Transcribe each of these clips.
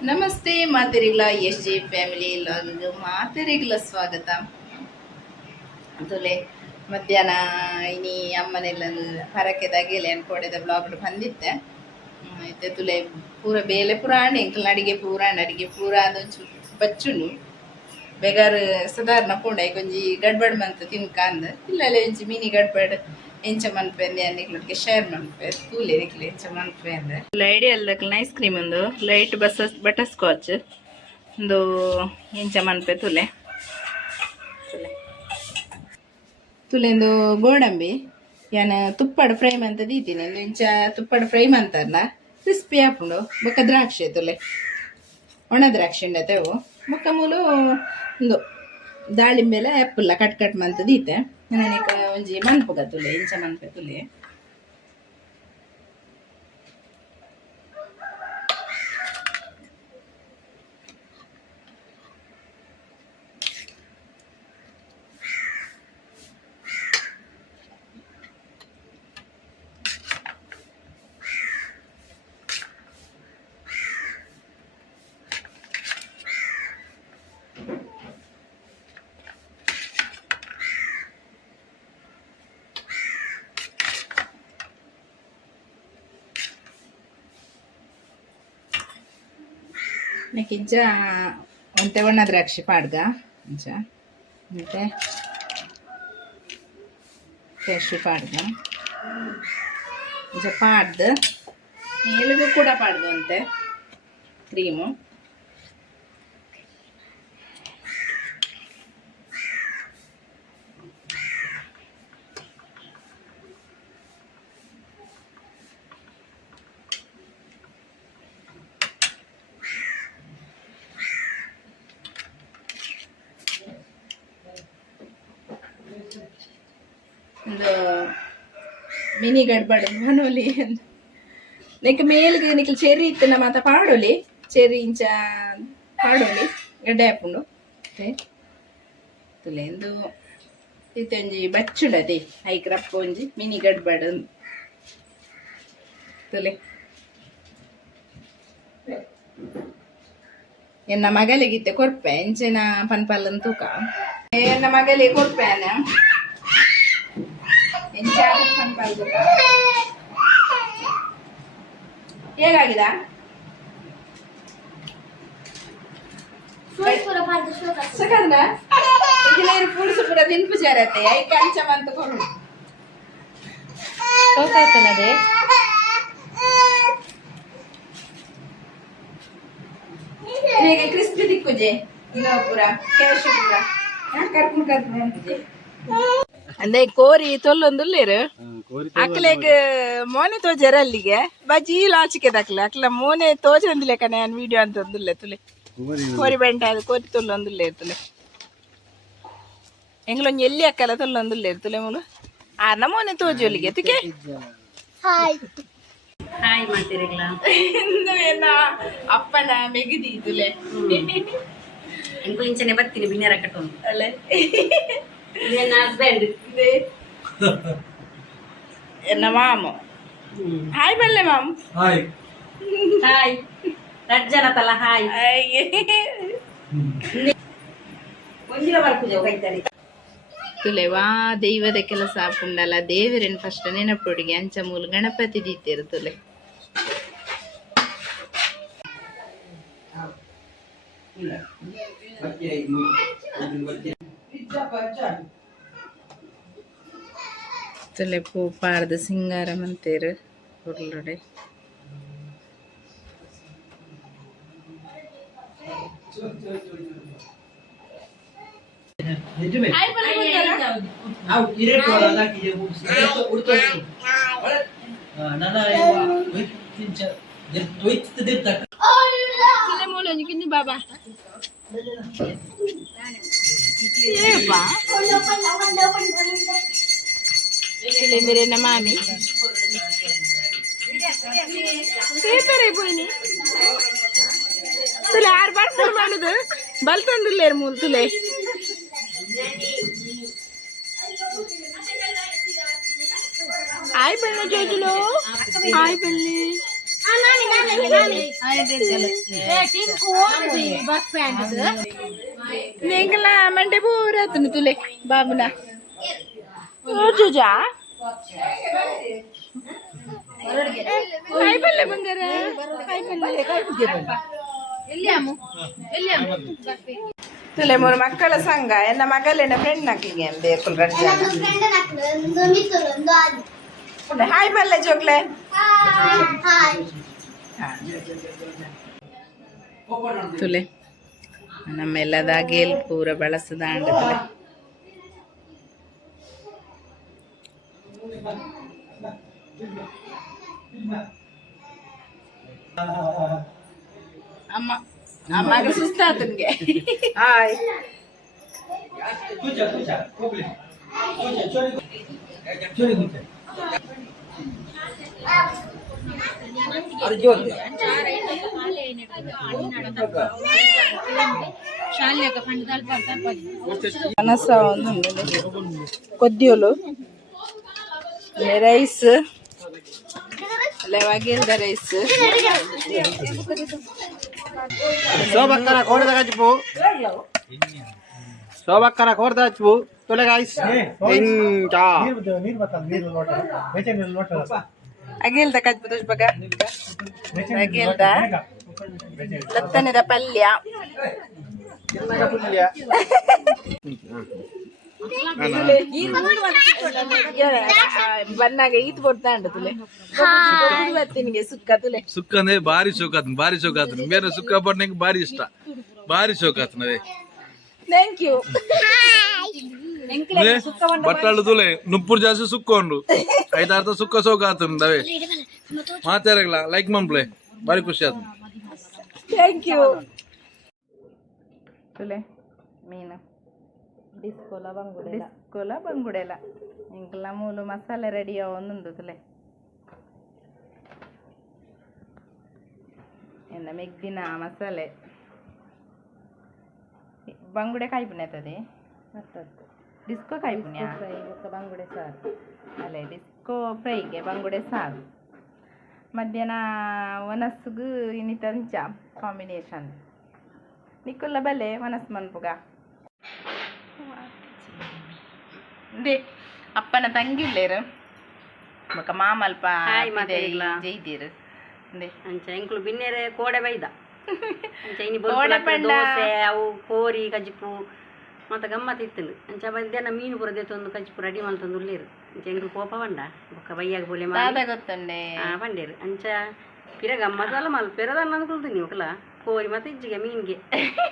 ನಮಸ್ತೆ ಮಾತೆರಿಗ್ಲ S J family ಲಾಗಿಗೆ ಮಾತೆರಿಗ್ಲ ಸ್ವಾಗತ. ತುಲೆ ಮಧ್ಯಾಹ್ನ ಇನಿ ಅಮ್ಮನೆಲ್ಲ ಹೊರಕ್ಕೆ ದಗೆಲೆ ಅನ್ಕೊಡೆದ ಬ್ಲಾಗ್ ಬಂದಿತ್ತೆ. ಐತೆ ತುಲೆ ಪೂರ ಬೇಲೆ ಪುರಾಣ ಎಂಕಲ್ ಅಡಿಗೆ ಪೂರ ಅದೊಂಚು ಬಚ್ಚುನು ಬೇಗಾರು ಸಾಧಾರಣ ಪೋಂಡ ಕೊಂಜಿ ಗಡ್ಬಡ್ ಮಂತ್ ತಿನ್ಕಾಂದ್ ಇಲ್ಲಲೆ ಒಂಚಿ ಮಿನಿ ಗಡ್ಬಡ್ ಎಂಚ ಮನ್ಪೆಂದೆ ಅನ್ನಿಕ್ಲೊಟ್ಟಿಗೆ ಶೇರ್ ಮನ್ಪೆ ತೂಲೆ ನಿಕ್ಲೆ ಎಂಚ ಮನ್ಪೆ ಅಂದ್ರೆ ಐಡಿಯಾ ಅಲ್ಲಕ್ಲ ಐಸ್ ಕ್ರೀಮ್ ಒಂದು ಲೈಟ್ ಬಟರ್ ಸ್ಕಾಚ್ ಒಂದು ಎಂಚ ಮನ್ಪೆ ತುಲೆ ತುಲೆಂದು ಗೋಡಂಬಿ ಯಾನ ತುಪ್ಪಡ ಫ್ರೈ ಅಂತ ದೀತೀನಿ ಒಂದು ಇಂಚ ತುಪ್ಪಡ ಫ್ರೈ ಮಂತಾರಲ್ಲ ಕ್ರಿಸ್ಪಿ ಹಾಕೊಂಡು ಬೊಕ್ಕ ದ್ರಾಕ್ಷಿ ತುಲೆ ಒಣ ದ್ರಾಕ್ಷಿ ಉಂಡ ತೆವು ಬೊಕ್ಕ ಮೂಲು ಒಂದು ದಾಳಿಂಬೆಲ ಆ್ಯಪಲ್ಲ ಕಟ್ ಮಂತ್ ದೀತೆ ನನಗೆ ಒಂಜಿ ಮನ್ಪುಗ ತುಲೆ ಇಂಚ ಮನ್ಪೆ ತುಲೆ ನೆಕ್ಕಿಂಚ ಒಂತೆ ಒಣ ದ್ರಾಕ್ಷಿ ಪಾಡ್ಗ ಇಂಚ ಮತ್ತೆ ಕ್ಯಾಶು ಪಾಡ್ಗ ಇಂಚ ಪಾಡ್ದು ಮೇಲಿಗೂ ಕೂಡ ಪಾಡ್ದು ಅಂತೆ ಕ್ರೀಮು ಒಂದು ಮಿನಿ ಗಡ್ಬಡ್ ಮನೋಲಿ ನೆಕ್ ಮೇಲ್ಗೆ ನಿಕ್ಲು ಚೆರ್ರಿ ಇತ್ತು ನಮ್ಮ ಮಾತ ಪಾಡೋಲಿ ಚೆರ್ರಿ ಇಂಚ ಪಾಡೋಲಿ ಗಡ್ಡೆ ಹಾಕೊಂಡು ತುಲೆಂದು ಇತ್ತೊಂಜಿ ಬಚ್ಚುಡದೆ ಐಕ್ರಪ್ಪ ಒಂಜಿ ಮಿನಿ ಗಡ್ಬಡ್ ತುಲೆ ಎನ್ನ ಮಗಲಿಗಿತ್ತೆ ಕೊರ್ಪೆ ಇಂಚೆನ ಪನ್ಪಲ್ಲನ್ ತೂಕ ಎನ್ನ ಮಗಲಿ ಕೊರ್ಪೆನ ಹೇಗಾಗಿದ ಪುಲ್ಸು ಪೂರ ತಿನ್ಪು ಜಾರತ್ತೆ ಐಕ ಅಂಚ ಮಂತ ಕೊರು ಗೊತ್ತಾಗ್ತದೆ ಹೇಗೆ ಕ್ರಿಸ್ಪಿ ದಿಕ್ಕುಜೆ ಇನ್ನ ಪೂರ ಕ್ಯಾಶು ಪೂರ ಕರ್ಪುಂಡು ಉಂಟುಜೆ ಅಂದೆ ಕೋರಿ ತೊಲ್ಲೊಂದುಲ್ಲೇರು ಅಕ್ಲೆಗ್ ಮೋನೆ ತೋಜರ ಅಲ್ಲಿಗೆ ಬಜ್ಜಿ ಲಾಚಿಕೆ ದಕ್ಲೆ ಅಕ್ಲ ಮೋನೆ ತೋಜಂದಿಲೆ ಕನೆ ನಾನು ವಿಡಿಯೋ ಅಂತ ಒಂದುಲ್ಲೆ ತುಲೆ ಕೋರಿ ಬೆಂಟ ಅದು ಕೋರಿ ತೊಲ್ಲೊಂದುಲ್ಲೆ ತುಲೆ ಎಂಗ್ಲೊಂದು ಎಲ್ಲಿ ಅಕ್ಕಲ್ಲ ತೊಲ್ಲೊಂದುಲ್ಲೆ ತುಲೆ ಮೂಲು ಆ ನಮೋನೆ ತೋಜೋಲಿಗೆ ತುಕೆ ಹಾಯ್ ಹಾಯ್ ಮಾಡ್ತೀರಿಲ್ಲ ಎಂದು ಏನ ಅಪ್ಪನ ಮೆಗಿದಿ ತುಲೆ ಎಂಗು ಇಂಚನೆ ಬರ್ತೀನಿ ಬಿನ್ಯಾರ ಕಟ್ಟೋನು ಅಲ್ಲೇ ನನ್ನ ಹಸ್ಬೆಂಡ್ ಎನ್ನ ಮಾಮ ಹಾಯ್ ಬಲ್ಲೆ ಮಾಮ್ ಹಾಯ್ ಹಾಯ್ ರಜ್ಜನತಲ್ಲ ಹಾಯ್ ಒಂದಿನ ಬರ್ಪೂಜೆ ಹೋಗ್ತಾರೆ ತುಲೆವಾ ದೈವದ ಕೆಲಸ ಹಾಕೊಂಡಲ್ಲ ದೇವರನ್ನು ಫಸ್ಟ್ ನೆನಪೊಡಿಗೆ ಅಂಚ ಮೂಲ ಗಣಪತಿ ದೀತಿರು ತುಲೆ ತುಲೆ ಪೂ ಪಾಡ್ದು ಸಿಂಗಾರ ಮಂತೇರು ಉರ್ಲೊಡೆ ಬಾಬಾ मेरे न मामी పోయినాయి ತುಲೆ ಆರು ಬರ್ತಾರೆ ಮಾಡುದು ಬಲ್ತಂದಿಲ್ಲೇರು ಮೂಲ ತುಲೆ ಆಯ್ ಬಣ್ಣ ಜೋಜುಲು ಆಯ್ ಬಲ್ಲಿ निघला मंडे बोरात ना तुले बाबूला तुझ्या काय पडलं बंगार काय पडलं तुले मोर मಕ್ಕಳ ಸಂಘ ಎನ್ನ ಮಗಲೇನ ಫ್ರೆಂಡ್ ನಾಕಿಗೆ ಅಂದೆ ಕುಲ್ರಡ್ ಹಾಯ್ ಬಲ್ಲ ಜೋಗ್ಲೆ ತುಲೆ ನಮ್ಮೆಲ್ಲದಾಗಿ ಪೂರ ಬಳಸದ ಅಂಡತಲೆ ಅಮ್ಮ ಅಮ್ಮಗೆ ಸುಸ್ತಾತು ನಿಮಗೆ ಹಾಯ್ ಮನಸ ಕೊದ್ದಿಯೋಲು ರೈಸ್ ಲೆವಾಗಿಲ್ದ ರೈಸ್ ಶೋಭಕ್ಕರ ಕೋರ್ದ ಹಚ್ಪು ಶೋಭಕ್ಕರ ಕೋರ್ದ ಹಚ್ಪು ತೊಲೆ ಗಾಯ್ಸ್ ಅಗಿಲ್ದ ಕಜ್ಪು ತುಷ್ಬಗ ಅಗಿಲ್ದ ಲತ್ತನಿದ ಪಲ್ಯ ಬನ್ನಾಗ ಈತ್ ಕೊಡ್ತಾ ಉಂಟು ತುಲೆ ನಿನಗೆ ಸುಕ್ಕ ತುಲೆ ಸುಕ್ಕ ಅಂದ್ರೆ ಭಾರಿ ಶೋಕಾತನ ಬೇರೆ ಸುಕ್ಕ ಪಡ್ ನಂಗೆ ಭಾರಿ ಇಷ್ಟ ಭಾರಿ ಶೋಕಾತನವೇ ಥ್ಯಾಂಕ್ ಯು ಬಟ್ಟಾಳು ತುಲೆ ನುಪ್ಪುರ್ ಜಾಸ್ತಿ ಸುಕ್ಕೊಂಡು ಐದಾರ್ಥ ಸುಕ್ಕ ಶೋಕಾತನವೇ ಮಾತಾಡಲ್ಲ ಲೈಕ್ ಮಂಪ್ಲೆ ಭಾರಿ ಖುಷಿ ಆಯ್ತು ಥ್ಯಾಂಕ್ ಯು ತುಲೆ ಮೀನು ಡಿಸ್ಕೋಲ ಬಂಗುಡೆಲ ಇಂಕಲ್ಲ ಮೂಲು ಮಸಾಲೆ ರೆಡಿ ಒಂದೊಂದು ತುಲೆ ಎಂದ ಮೆಗ್ದಿನ ಮಸಾಲೆ ಬಂಗುಡೆ ಕಾಯಿ ಪುಣ್ಯ ಆಗ್ತದೆ ಡಿಸ್ಕೋ ಕಾಯಿ ಪುಣ್ಯ ಫ್ರೈ ಬಂಗುಡೆ ಸಾರು ಅಲ್ಲೇ ಡಿಸ್ಕೋ ಫ್ರೈಗೆ ಬಂಗುಡೆ ಸಾರು ಮಧ್ಯಾಹ್ನ ಒನಸ್ಗು ಇನ್ನಿತಂಚ ಕಾಂಬಿನೇಷನ್ ನಿಕ್ಕುಲ್ಲ ಬಲೆ ಒನಸ್ ಮನ್ಪುಗ ದೇ ಅಪ್ಪನ ತಂಗಿಲ್ಲೇರು ಬೊಕ ಮಾಮಲ್ಪ ಜೈದೀರು ದೇ ಅಂಚ ಎಂಕ್ಲು ಬಿನ್ನೆರೆ ಕೋಡೆ ಬೈದ ಅಂಚ ಇನಿ ದೋಸೆ ಅವು ಕೋರಿ ಕಜಿಪು ಮತ್ತ ಗಮ್ಮತ್ ಇತ್ತಲು ಅಂಚ ಮಧ್ಯಾಹ್ನ ಮೀನು ಪುರ ದೆತ್ತೊಂದು ಕಜಿಪು ರೆಡಿ ಮಲ್ತೊಂದು ಉಳ್ಳೇರು ಅಂಚ ಎಂಕ್ಲು ಕೋಪ ಬಂಡ ಬೊಕ್ಕ ಬಯ್ಯಾಗ ಬೋಲೆ ದಾದ ಗೊತ್ತುಂಡೆ ಬಂಡೇರು ಅಂಚ ಪಿರ ಗಮ್ಮತ್ತಲ್ಲ ಮಲ್ಪೆರದ ಅನ್ನೋದು ನೀವು ಕಲ ಕೋರಿ ಮತ್ತೆ ಇಜ್ಜಿಗೆ ಮೀನ್ಗೆ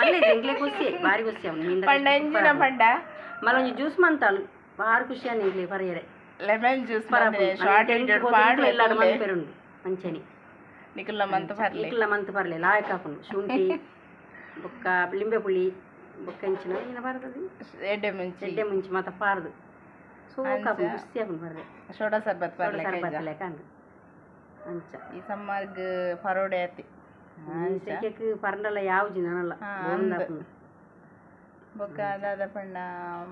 ಮಲ್ಲೆ ಎಂಕ್ಲೆ ಖುಷಿ ಭಾರಿ ಖುಷಿ ಅವನು ಮೀನ್ ಪಂಡ ಎಂಜಿನ ಪಂಡ ಮಲ್ಲೊಂಜಿ ಜ್ಯೂಸ್ ಮಂತಾಳು ಭಾರಿ ಖುಷಿ ಅನ್ನಿಗ್ಲಿ ಬರೆಯರೆ ಲೆಮನ್ ಜ್ಯೂಸ್ ಎಲ್ಲಾಡು ಮಲ್ಪೆರುಂಡು ಅಂಚನಿ ನಿಕುಲ್ಲ ಮಂತ್ ಬರ್ಲೆ ಲಾಯಕ್ ಹಾಕೊಂಡು ಶುಂಠಿ ಬೊಕ್ಕ ಲಿಂಬೆ ಪುಳಿ ಬೊಕ್ಕ ಎಂಚಿನ ಏನ ಬರ್ತದೆ ಎಡ್ಡೆ ಮುಂಚಿ ಮತ್ತ ಪಾರ್ದು ಸೋಕಾಪು ಖುಷಿ ಹಾಕೊಂಡು ಬರ್ರೆ ಸೋಡಾ ಸರ್ಬತ್ ಬರ್ಲೆ ಕಂಡು ಅಂಚ ಈ ಸಮ್ಮರ್ಗ್ ಪರೋಡೆ ಆತಿ ಸೆಕೆಕ್ ಪರ್ಂಡಲ ಯಾವ ಜಿನಲ್ಲ ಬೊಕ್ಕ ದಾದ ಪಂಡ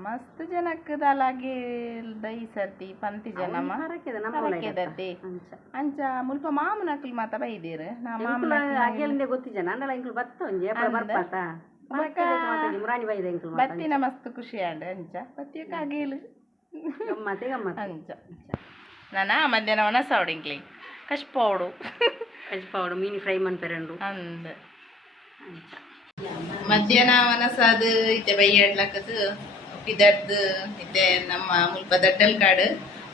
ಮಸ್ತ್ ಜನಕ್ಕೆ ದಾಲಾಗಿ ದೈ ಸರ್ತಿ ಪಂತಿ ಜನ ಹರಕೆದದ್ದೆ ಅಂಚ ಮುಲ್ಪ ಮಾಮನಕ್ಲು ಮಾತ ಬೈದೇರು ನಾ ಮಾಮನ ಅಗೆಲ್ದೆ ಗೊತ್ತಿ ಜನ ಅಂದಲ ಇಂಕ್ಲು ಬತ್ತ ಒಂಜಿ ಬರ್ಪಾತ ಮುರಾಣಿ ಬೈದ ಇಂಕ್ಲು ಬತ್ತಿನ ಮಸ್ತ್ ಖುಷಿ ಆಂಡ ಅಂಚ ಬತ್ತಿಯಕ್ಕೆ ಅಗೇಲು ಗಮ್ಮತ್ ಅಂಚ ನಾನಾ ಮಧ್ಯಾಹ್ನ ಒಣಸಾವಡಿಂಕ್ಲಿ ಕಶ್ಪೌಡು ಮೀನು ಫ್ರೈ ಮನ್ಪೆರಂಡು ಅಂದ ಅಂಚ ಮಧ್ಯಾಹ್ನ ವನಸಾದ ಇತ್ತೆ ಬೈಯಾಡ್ಲಕ್ಕದು ಪಿದರ್ದು ಇತ್ತೆ ನಮ್ಮ ಮುಲ್ಪ ದಡ್ಡಲ್ ಕಾಡು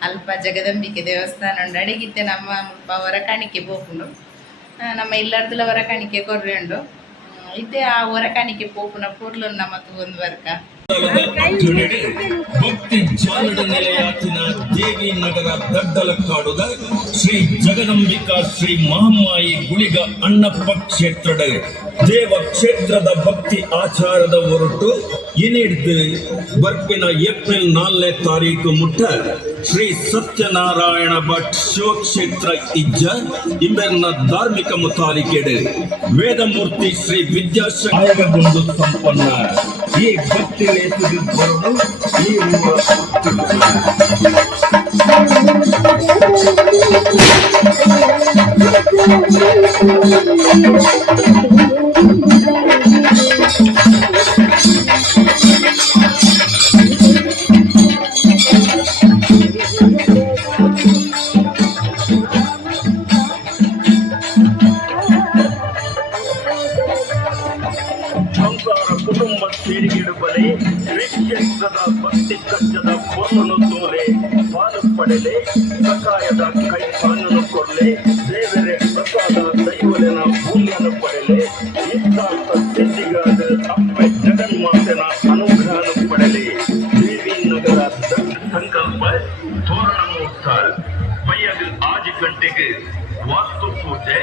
ಅಲ್ಪ ಜಗದಂಬಿಕೆ ದೇವಸ್ಥಾನ ಉಂಡು ಅಡಿಗಿತ್ತೆ ನಮ್ಮ ಮುಲ್ಪ ಹೊರ ಕಾಣಿಕೆ ಪೋಪುಂಡು ನಮ್ಮ ಇಲ್ಲಾರ್ದುಲ ಹೊರ ಕಾಣಿಕೆ ಕೊರ್ರೆ ಉಂಡು ಇತ್ತೆ ಆ ಹೊರ ಕಾಣಿಕೆ ಪೋಪುನ ಪೂರ್ಲು ನಮ್ಮದು ಒಂದು ವರ್ಕ ಭಕ್ತಿ ಜಾಲಡ ನೆಲೆಯಾತಿನ ದೇವಿ ನಗರ ದಡ್ಡಲಕ್ಕಾಡುದ ಶ್ರೀ ಜಗದಂಬಿಕಾ ಶ್ರೀ ಮಹಾಮಾಯಿ ಗುಳಿಗ ಅಣ್ಣಪ್ಪ ಕ್ಷೇತ್ರದ ದೇವ ಕ್ಷೇತ್ರದ ಭಕ್ತಿ ಆಚಾರದ ಹೊರಟು ಇನಿಡ್ದು ಬರ್ಪಿನ ಏಪ್ರಿಲ್ 4ನೇ ತಾರೀಕು ಮುಟ್ಟ ಶ್ರೀ ಸತ್ಯನಾರಾಯಣ ಭಟ್ ಶಿವಕ್ಷೇತ್ರ ಇಜ್ಜ ಇಂಬೆರ್ನ ಧಾರ್ಮಿಕ ಮುತಾಲಿಕೆಡೆ ವೇದಮೂರ್ತಿ ಶ್ರೀ ವಿದ್ಯಾಶಾಯಗೊಂಡು ಸಂಪನ್ನ ಈ ಭಕ್ತಿ ನೇತೃತ್ವವನ್ನು ಈ ಸಂಸಾರ ಕುಟುಂಬ ಸೇರಿಗಿಡುಬಲೆ ಕ್ಷೇತ್ರದ ಭಕ್ತಿ ಕಚ್ಚದ ಪೊನ್ನನು ತೋಲೆ ಪಾಲು ಪಡೆಲೆ ಸಕಾಯದ ಕೈ ಕಾನೂನು ಕೊಡ್ಲೆ ದೇವರೇ ಪ್ರಸಾದ ದೈವಲಿನ ಭೂಮಿಯನ್ನು ಪಡೆಲೆ ಇಷ್ಟಾರ್ಥ ಸಿದ್ಧಿಗಾದ ಅಪ್ಪೆ ಜಗನ್ಮಾತೆನ ಅನುಗ್ರಹನು ಪಡೆಲೆ ದೇವಿ ನಗರ ಸಂಕಲ್ಪ ತೋರಣ ಮುಹೂರ್ತ ಪಯ್ಯದು ಆಜು ಗಂಟೆಗೆ ವಾಸ್ತು ಪೂಜೆ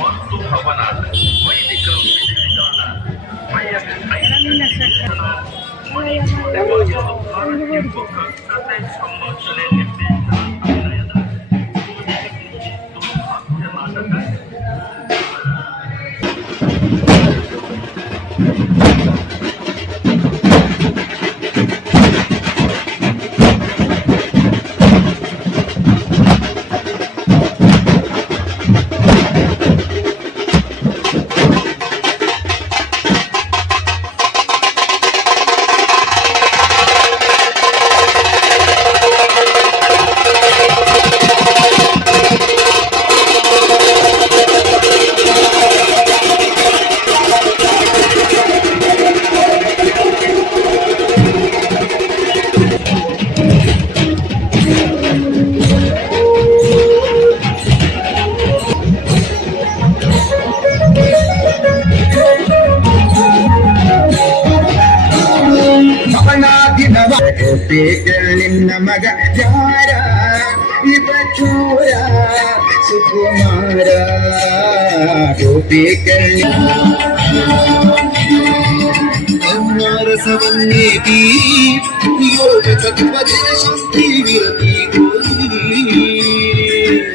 ವಾಸ್ತು ಹವನ ವೈದಿಕ ವಿಧಿ ವಿಧಾನ ಪಯ್ಯದು 5 ಮನೆ ದೇವಾಲಯದ ಆರೋಗ್ಯ ಕತೆ ಸಂಭಾಷಣೆ ನಿರ್ದೇಶನ ಅಭಿನಯದ ಹಾಸ್ಯ ನಾಟಕ ನಿನ್ನ ಮಗ ಯಾರ ಇವ ಚೂರ ಸುಕುಮಾರ ಗೋಪಿ ರಸವನ್ನೇ ಬೀರಿ ಯೋಗ ಪ್ರತಿಪದೇ ಶಕ್ತಿ ವಿರತಿ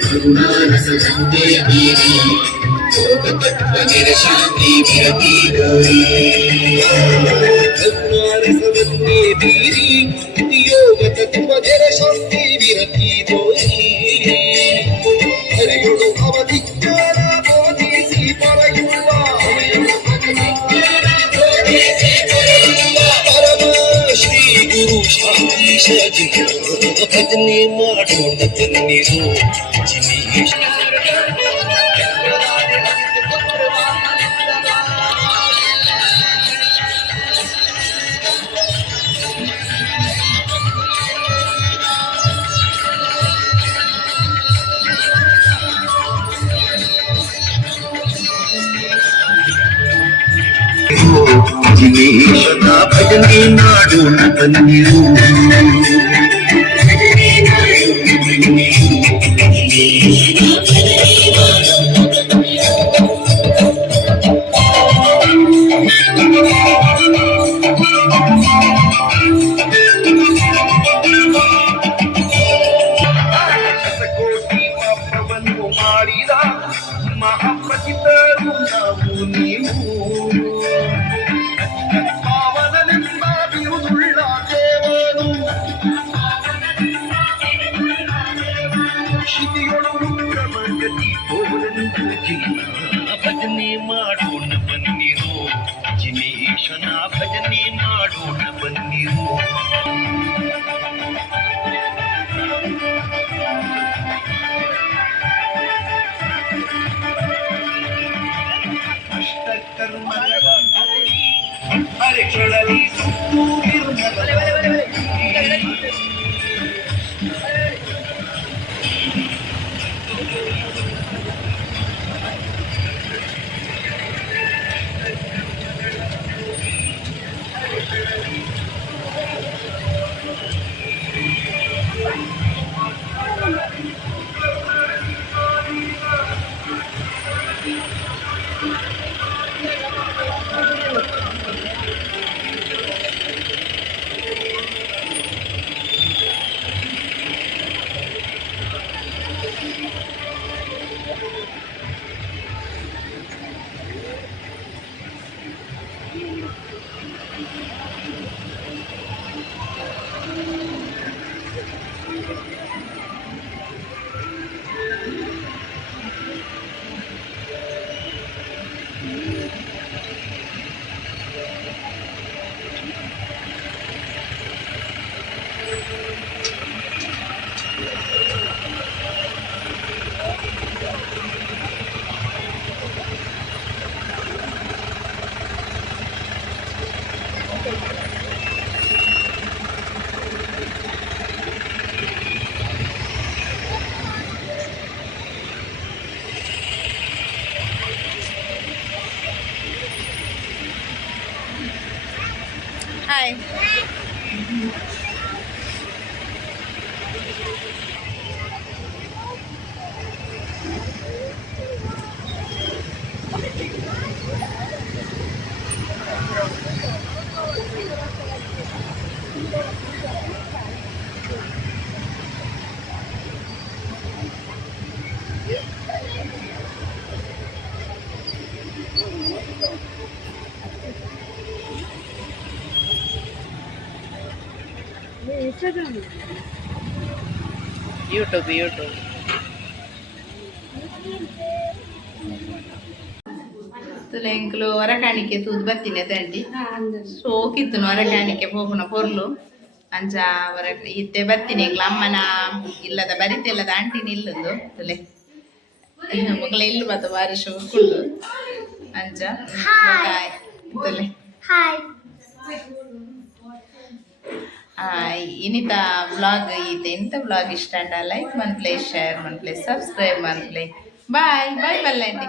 ಕರುಣಾರಸವನ್ನೇ ಬೀರಿ ಯೋಗ ತತ್ವನಿರ ಶಾಂತಿ ವಿರತಿ ಕರುಣಾರಸವನ್ನೇ ಬೀರಿ ಯೋಗ ತತ್ವನಿರ ಶಾಂತಿ ವಿರತಿ ಹರೆಯೊಳು ಅವಧಿಜ್ಞಾನ ಬೋಧಿಸಿ ಪರೆಯುವ ಪರಮ ಶ್ರೀ ಗುರು ಶಾಂತೀಶ ಭಜನೆ ಮಾಡೋಣ ತನ್ನಿರು ಜಿನೀಶ ಜಿನೇಶನ ಭಜನೆ ಮಾಡೋಣ ತನ್ನಿರು ಶತಕೋಟಿ ಪಾಪವನ್ನು ಮಾಡಿದ ಮಹಾಪತಿತರು ನಾವು ನೀವು ಪಾವನನೆಂಬ ಬಿರುದುಳ್ಳ ದೇವರು ಶಿತಿಯೊಳು ಪ್ರಮಗತಿ ತೋರೆಂದು ಭಜನೆ ಮಾಡೋಣ ಬನ್ನಿರು ಜಿನೇಶನ ಭಜನೆ ಮಾಡೋಣ ಬನ್ನಿರು ಅಷ್ಟಕರ್ಮಗಳ ಅರೆಕ್ಷಣಲಿ ಸುತ್ತೂರಿರು ಹಾಯ್. ಯೂಟ್ಯೂಬ್ ತುಲೆಂಕ್ಲು ಹೊರಕಾಣಿಕೆ ತೂದು ಬತ್ತಿನ ತಂಡಿ ಸೋಕಿತ್ತು ಹೊರಕಾಣಿಕೆ ಪೋಪುನ ಪೊರ್ಲು ಅಂಚ ಹೊರ ಇತ್ತೆ ಬತ್ತಿನ ಎಂಗ್ಲ ಅಮ್ಮನ ಇಲ್ಲದ ಬರಿತೆಲ್ಲದ ಆಂಟಿನ ಇಲ್ಲದು ತುಲೆ ಮಕ್ಕಳ ಇಲ್ಲು ಬತ್ತ ಬಾರಿ ಶೋಕುಂಡು ಅಂಚ ತುಲೆ ಇನ್ನಿತ ವ್ಲಾಗ್ ಇದೆ ಎಂತ ವ್ಲಾಗ್ ಇಷ್ಟ ಅಂಡ ಲೈಕ್ ಮನ್ಪ್ಲೆ ಶೇರ್ ಮನ್ಪ್ಲೆ ಸಬ್ಸ್ಕ್ರೈಬ್ ಮನ್ಪ್ಲೆ ಬಾಯ್ ಬಾಯ್ ಬಲ್ಲಂಡಿ.